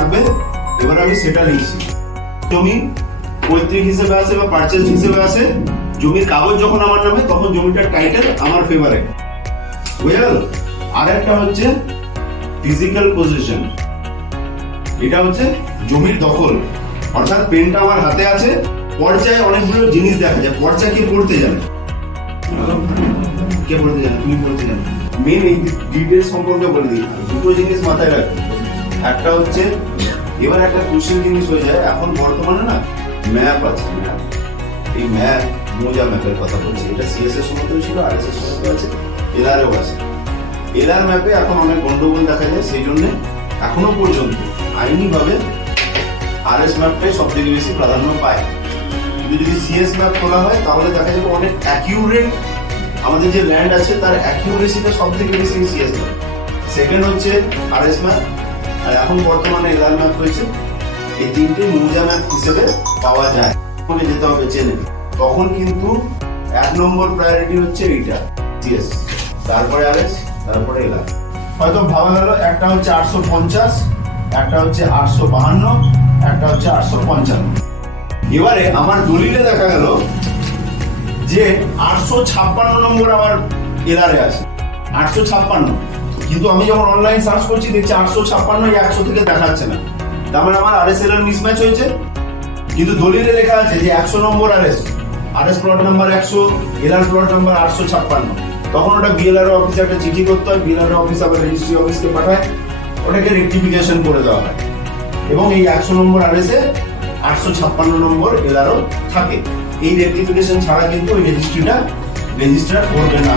থাকবে। এবার আমি সেটা লিখছি। জমি পৈতৃক হিসেবে আছে বা পারচেজ হিসেবে আছে, জমির কাগজ যখন আমার নামে তখন জমিটার টাইটেল আমার ফেভারে। বুঝে গেল? আর একটা হচ্ছে ফিজিক্যাল পজিশন, এটা হচ্ছে জমির দখল, অর্থাৎ পেনটা আমার হাতে আছে। পর্চায় অনেকগুলো জিনিস দেখা যায়, পর্চা কে পড়তে জানে? কে পড়তে জানে? তুমি পড়তে জানো? মেন এই ডিটেলস সম্পর্কে বলে দিই। দুটো জিনিস মাথায় রাখবে। একটা হচ্ছে, এবার একটা ক্রুশিয়াল জিনিস হয়ে যায়, এখন বর্তমানে না ম্যাপ আছে, ম্যাপ। এই ম্যাপ, মোজা ম্যাপের কথা বলছি, এটা সিএস এর সময়তেও ছিল, আরএস এর সময়তেও আছে, এলআরও আছে। এলআর ম্যাপে এখন অনেক গন্ডগোল দেখা যায়, সেই জন্য এখনো পর্যন্ত আইনিভাবে আরএস ম্যাপটাই সব থেকে বেশি প্রাধান্য পায়। কিন্তু যদি সিএস ম্যাপ করা হয় তাহলে দেখা যাবে অনেক অ্যাকিউরেট, আমাদের যে ল্যান্ড আছে তার অ্যাকিউরেসিটা সব থেকে বেশি সিএস ম্যাপ। সেকেন্ড হচ্ছে আরএস ম্যাপ, আর এখন বর্তমানে এলআর ম্যাপ হয়েছে। এই তিনটে মৌজা ম্যাপ হিসেবে পাওয়া যায়। ওখানে যেতে হবে চেনে, তখন কিন্তু 1 নম্বর প্রায়োরিটি হচ্ছে এইটা, সিএস, তারপরে আরএস, তারপরে এলআর। হয়তো ভাবা গেল একটা হচ্ছে 850, একটা হচ্ছে 852, একটা হচ্ছে 855। এবারে আমার দলিলে দেখা গেল যে 856 নম্বর আমার এলআরে আছে, 856। কিন্তু আমি যখন অনলাইন সার্চ করছি দেখছি 856 100 থেকে দেখাচ্ছে না। তার মানে আমার আরএস এলআর মিসম্যাচ হয়েছে। কিন্তু দলিলে লেখা আছে যে 100 number RS, RS plot number 100, LR plot number 856। তখন ওটা বিএলআরও অফিসে একটা চিঠি করতে হয়, বিএলআরও অফিস আবার রেজিস্ট্রি অফিসকে পাঠায়, ওটাকে রেকটিফিকেশন করে দেওয়া হয়। এবং এই 100 নম্বর আরএসে 856 নম্বর এলআরও থাকে। এই রেকটিফিকেশন ছাড়া কিন্তু ওই রেজিস্ট্রিটা রেজিস্টার করবে না।